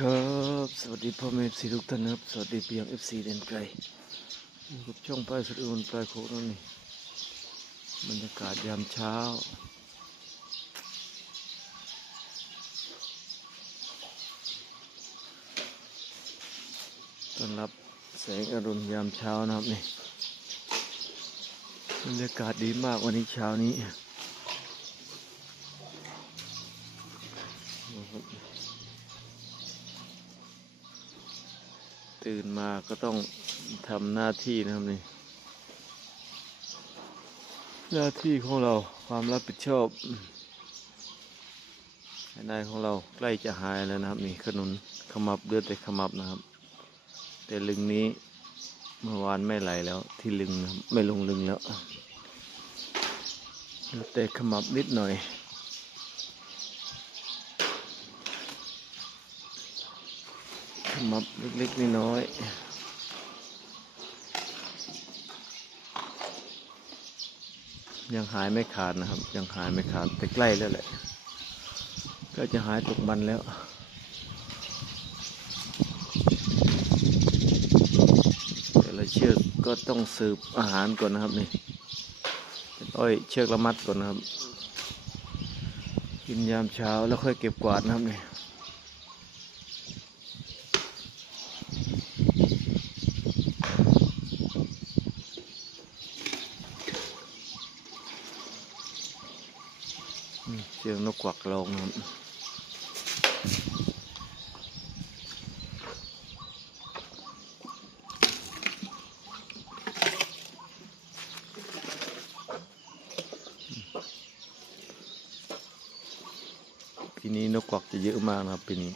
ครับ สวัสดีพ่อแม่สีทุกท่านครับ สวัสดีเพียงเอฟซีเดนไกลอยู่กับช่องปลายสุดอุ่นปลายโคนั่นนี่บรรยากาศยามเช้า ต้อนรับแสงอรุณยามเช้านะครับนี่ บรรยากาศดีมากวันนี้เช้านี้ ตื่นมาก็ต้องทำหน้าที่นะครับนี่ หน้าที่ของเราความรับผิดชอบนายของเราใกล้จะหายแล้วนะครับ นี่ขนุนขมับเลือดแต่ขมับนะครับ แต่ลึงนี้เมื่อวานไม่ไหลแล้ว ที่ลึงนะไม่ลงลึงแล้วเลือแต่ขมับนิดหน่อย มับเล็กๆน้อยๆยังหายไม่ขาดนะครับ ยังหายไม่ขาดแต่ใกล้แล้วแหละ ก็จะหายตกมันแล้วแต่ละเชือกก็ต้องสืบอาหารก่อนนะครับนี่เป็นอ้อยเชือกละมัดก่อนนะครับ กินยามเช้าแล้วค่อยเก็บกวาดนะครับนี่ เสียงนกกวักร้องนะครับปีนี้นกกวักจะเยอะมากนะครับปีนี้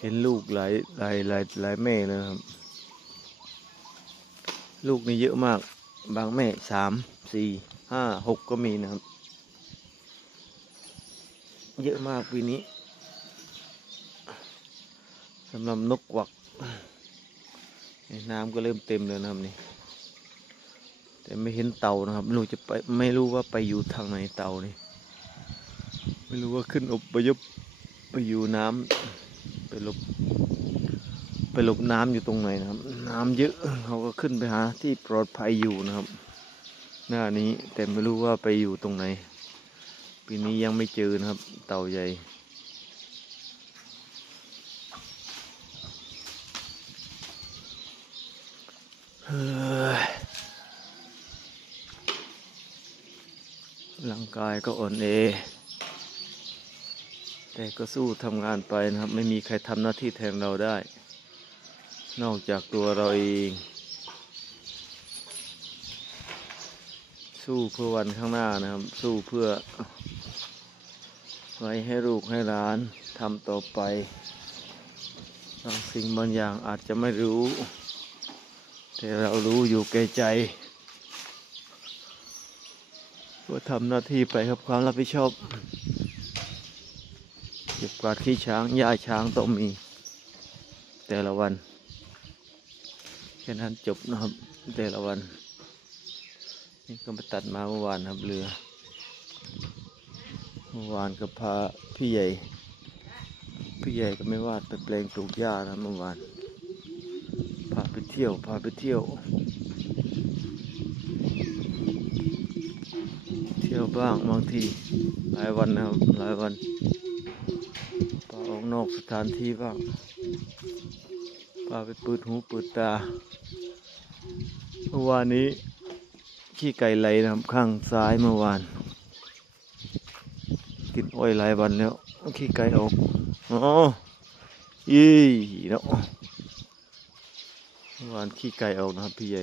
เห็นลูกหลายหลายหลายหลายแม่เลยนะครับ ลูกนี่เยอะมาก บางแม่สามสี่ ห้าหกก็มีนะครับ เยอะมากปีนี้สำหรับนกกวักนี่น้ำก็เริ่มเต็มแล้วนะครับนี่ แต่ไม่เห็นเต่านะครับไม่รู้จะไปไม่รู้ว่าไปอยู่ทางไหนเต่านี่ ไม่รู้ว่าขึ้นอพยพไปอยู่น้ำไปหลบไปหลบน้ำอยู่ตรงไหนนะครับ น้ำเยอะเขาก็ขึ้นไปหาที่ปลอดภัยอยู่นะครับ หน้านี้ แต่ไม่รู้ว่าไปอยู่ตรงไหน ปีนี้ยังไม่เจอนะครับ เต่าใหญ่ ร่างกายก็อ่อนเอ แต่ก็สู้ทำงานไปนะครับ ไม่มีใครทำหน้าที่แทนเราได้ นอกจากตัวเราเอง สู้เพื่อวันข้างหน้านะครับ สู้เพื่อ ไว้ให้ลูกให้หลานทำต่อไปบางสิ่งบางอย่างอาจจะไม่รู้ แต่เรารู้อยู่แก่ใจว่าทำหน้าที่ไปครับความรับผิดชอบเก็บกวาดขี้ช้างหญ้าช้างต้องมี แต่ละวันแค่นั้นจบนะครับแต่ละวัน นี่ก็ไปตัดมาเมื่อวานครับเรือ เมื่อวานก็พาพี่ใหญ่ พี่ใหญ่ก็ไม่วาดไปแปลงปลูกหญ้านะเมื่อวาน พาไปเที่ยว พาไปเที่ยว เที่ยวบ้างบางทีหลายวันนะครับหลายวันพาออกนอกสถานที่บ้างพาไปเปิดหูเปิดตาเมื่อวานนี้ ขี้ไก่ไหลนะครับ ข้างซ้ายเมื่อวาน กินอ้อยหลายวันแล้ว ขี้ไก่ออกอ๋อยี่เนาะเมื่อวานขี้ไก่ออกนะครับพี่ใหญ่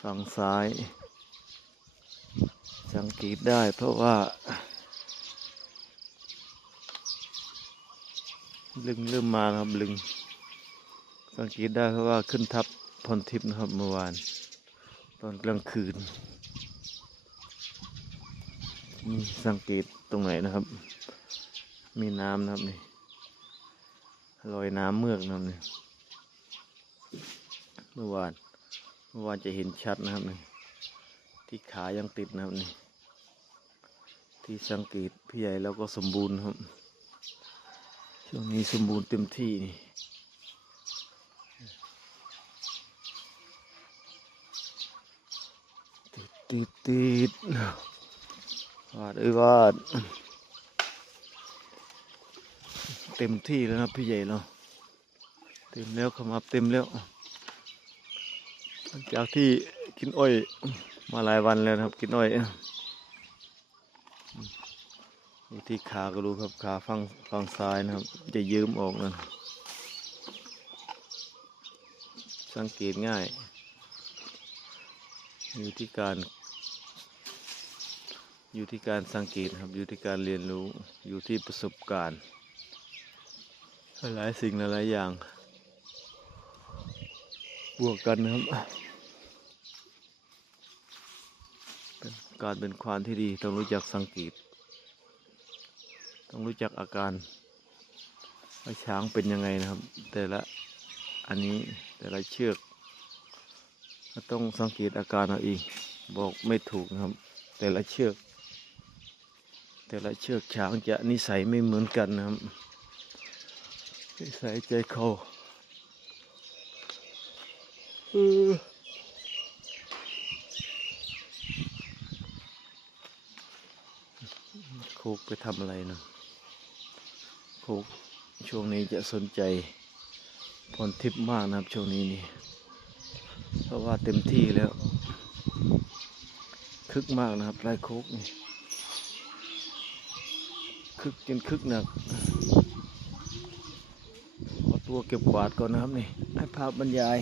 ฝั่งซ้ายสังเกตได้เพราะว่า ลึงเริ่มมาครับลึง สังเกตได้เพราะว่าขึ้นทับ พรทิพย์นะครับเมื่อวาน ตอนกลางคืนมีสังเกตตรงไหนนะครับ มีน้ำนะครับนี่รอยน้ำเมือกนะครับนี่เมื่อวาน เมื่อวานจะเห็นชัดนะครับนี่ที่ขายังติดนะครับนี่ทที่สังเกตพี่ใหญ่แล้วก็สมบูรณ์ครับ ช่วงนี้สมบูรณ์เต็มที่นี่ ติดติดวาดเอ้ยวาด เต็มที่แล้วนะพี่ใหญ่เราเต็มแล้วขมับเต็มแล้วจากที่กินอ้อยมาหลายวันแล้วนะครับ กินอ้อยดูที่ขาก็รู้ครับขาฝั่งฝั่งซ้ายนะครับ จะยืมออกนะสังเกตง่าย อยู่ที่การ อยู่ที่การสังเกตครับอยู่ที่การเรียนรู้อยู่ที่ประสบการณ์หลายสิ่งหลายอย่าง บวกกันนะครับเป็นการเป็นควานที่ดีต้องรู้จักสังเกต ต้องรู้จักอาการว่าช้างเป็นยังไงนะครับ แต่ละอันนี้แต่ละเชือกต้องสังเกตอาการเอาเองบอกไม่ถูกนะครับ แต่ละเชือก แต่ละเชือกช้างจะนิสัยไม่เหมือนกันนะครับนิสัยใจคอเออโคกไปทำอะไรนะโคกช่วงนี้จะสนใจพรทิพย์มากนะครับช่วงนี้นี่เพราะว่าเต็มที่แล้ว คึกมากนะครับไรโคกนี่ คึกจนคึกหนักขอตัวเก็บกวาดก่อนนะครับนี่ให้ภาพบรรยาย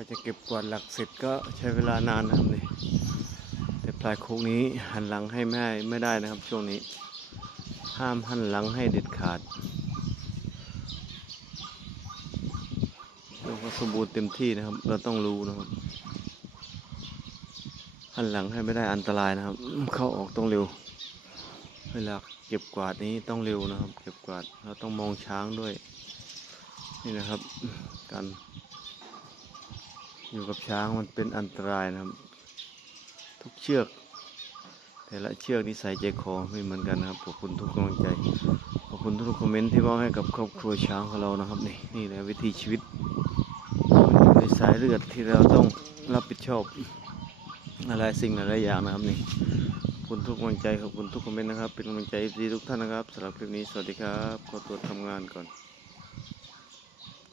ว่าจะเก็บกวาดหลักเสร็จก็ใช้เวลานานนะครับนี่แต่ปลายโค้งนี้หันหลังให้ไม่ไม่ได้นะครับช่วงนี้ ห้ามหันหลังให้เด็ดขาดเราก็สมบูรณ์เต็มที่นะครับ เราต้องรู้นะครับหันหลังให้ไม่ได้อันตรายนะครับ เข้าออกต้องเร็ว เวลาเก็บกวาดนี้ต้องเร็วนะครับ เก็บกวาดเราต้องมองช้างด้วย นี่นะครับการ อยู่กับช้างมันเป็นอันตรายนะครับ ทุกเชือก แต่ละเชือกนิสัยใจคอไม่เหมือนกันนะครับขอบคุณทุกกำลังใจขอบคุณทุกคอมเมนต์ที่มอบให้กับครอบครัวช้างของเรานะครับนี่นี่แหละวิถีชีวิตในสายเลือดที่เราต้องรับผิดชอบอะไรสิ่งหลายอย่างนะครับนี่ขอบคุณทุกกำลังใจขอบคุณทุกคอมเมนต์นะครับ เป็นกำลังใจดีทุกท่านนะครับสำหรับคลิปนี้สวัสดีครับขอตัวทำงานก่อน